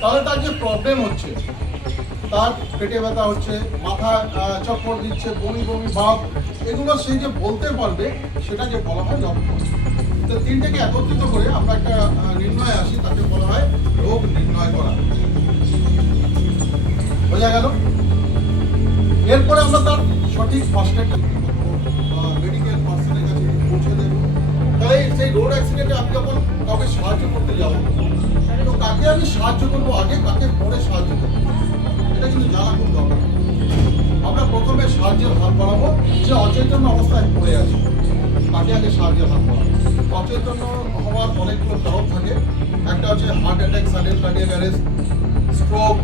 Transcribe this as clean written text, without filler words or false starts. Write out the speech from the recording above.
তাহলে তার যে প্রবলেম হচ্ছে, তার পেটে ব্যথা হচ্ছে, মাথা চক্কর দিচ্ছে, বমি বমি ভাব, এগুলো সে যে বলতে পারবে, সেটা যে বলা হয় লক্ষণ। তো তিনটাকে একত্রিত করে আমরা একটা নির্ণয় আসি, তাকে বলা হয় রোগ নির্ণয় করা। বোঝা গেল? এরপরে আমরা তার সঠিক ফার্স্ট এড মেডিকেল পার্সনের কাছে পৌঁছে দেবো। তাই সেই রোড অ্যাক্সিডেন্টে আমি যখন কাউকে সাহায্য করতে যাবো, তো কাকে আমি সাহায্য করবো আগে, কাকে পরে সাহায্য করবো, এটা কিন্তু জানা খুব দরকার। আমরা প্রথমে সাহায্যের হাত বাড়াবো যে অচেতন অবস্থায় পড়ে আছে, তাকে আগে সাহায্যের হাত বাড়াবো। অচেতন হওয়ার অনেকগুলো কারণ থাকে। একটা হচ্ছে heart attack, sudden cardiac arrest, stroke,